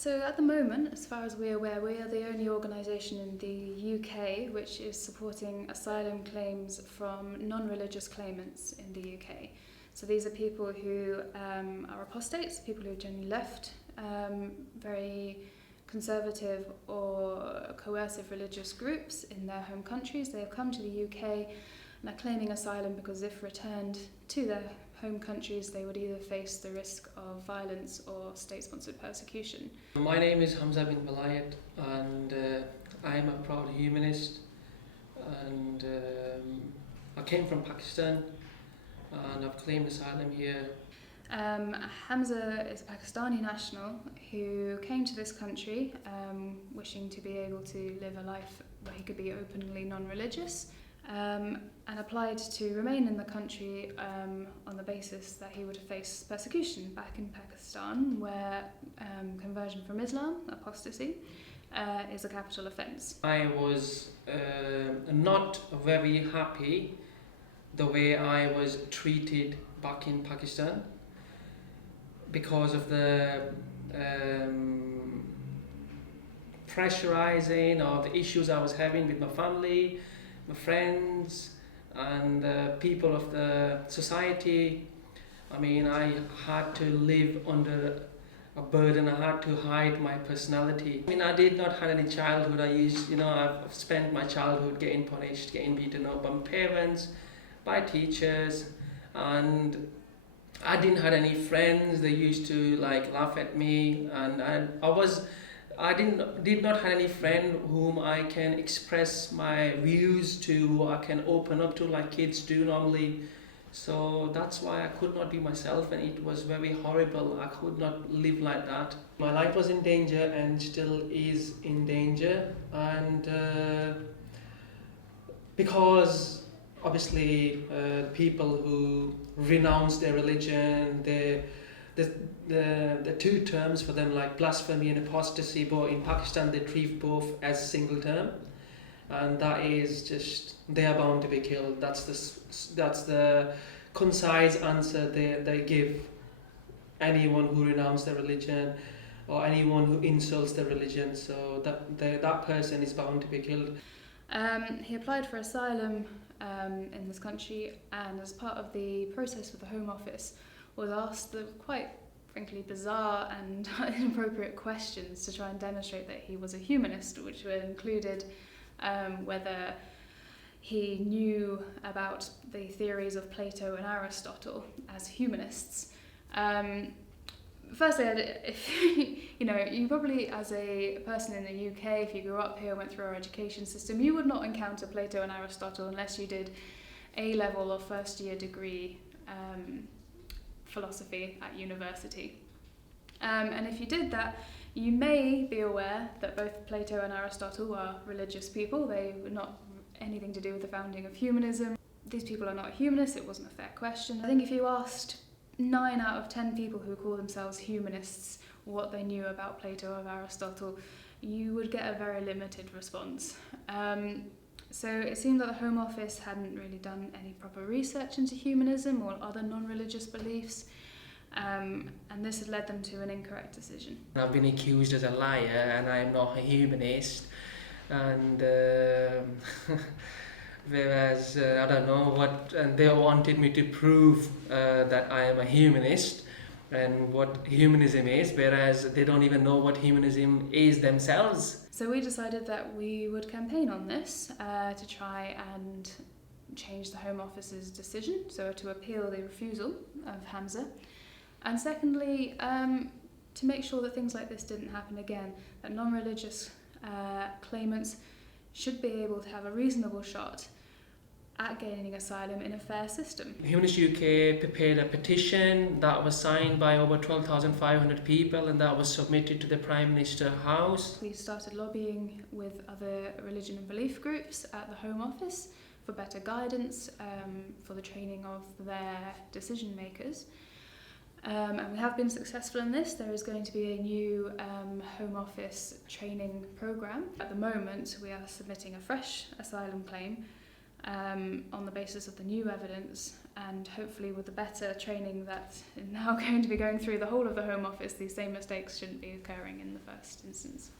So at the moment, as far as we're aware, we are the only organisation in the UK which is supporting asylum claims from non-religious claimants in the UK. So these are people who are apostates, people who have generally left very conservative or coercive religious groups in their home countries. They have come to the UK and are claiming asylum because if returned to their home countries, they would either face the risk of violence or state-sponsored persecution. My name is Hamza bin Walayat, and I am a proud humanist, and I came from Pakistan and I've claimed asylum here. Hamza is a Pakistani national who came to this country wishing to be able to live a life where he could be openly non-religious, and applied to remain in the country on the basis that he would face persecution back in Pakistan, where conversion from Islam, apostasy, is a capital offence. I was not very happy the way I was treated back in Pakistan because of the pressurizing of the issues I was having with my family, my friends, and people of the society. I mean, I had to live under a burden. I had to hide my personality. I mean, I did not have any childhood. I've spent my childhood getting punished, getting beaten up by my parents, by teachers, and I didn't have any friends. They used to laugh at me, and I did not have any friend whom I can express my views to, I can open up to like kids do normally. So that's why I could not be myself, and it was very horrible. I could not live like that. My life was in danger and still is in danger, and because obviously people who renounce their religion, the two terms for them like blasphemy and apostasy, but in Pakistan they treat both as single term, and that is just they are bound to be killed. That's the concise answer they give anyone who renounces their religion or anyone who insults their religion. So that person is bound to be killed. He applied for asylum in this country, and as part of the process with the Home Office was asked the quite frankly bizarre and inappropriate questions to try and demonstrate that he was a humanist, which were included whether he knew about the theories of Plato and Aristotle as humanists. Firstly, you probably, as a person in the UK, if you grew up here, went through our education system, you would not encounter Plato and Aristotle unless you did A-level or first-year degree philosophy at university. And if you did that, you may be aware that both Plato and Aristotle are religious people. They were not anything to do with the founding of humanism. These people are not humanists. It wasn't a fair question. I think if you asked 9 out of 10 people who call themselves humanists what they knew about Plato or Aristotle, you would get a very limited response. So it seemed that the Home Office hadn't really done any proper research into humanism or other non-religious beliefs, and this had led them to an incorrect decision. I've been accused as a liar, and I'm not a humanist, and whereas I don't know what, and they wanted me to prove that I am a humanist and what humanism is, whereas they don't even know what humanism is themselves. So we decided that we would campaign on this to try and change the Home Office's decision, so to appeal the refusal of Hamza, and secondly to make sure that things like this didn't happen again, that non-religious claimants should be able to have a reasonable shot at gaining asylum in a fair system. Humanists UK prepared a petition that was signed by over 12,500 people, and that was submitted to the Prime Minister House. We started lobbying with other religion and belief groups at the Home Office for better guidance, for the training of their decision makers. And we have been successful in this. There is going to be a new Home Office training programme. At the moment, we are submitting a fresh asylum claim on the basis of the new evidence, and hopefully with the better training that is now going to be going through the whole of the Home Office, these same mistakes shouldn't be occurring in the first instance.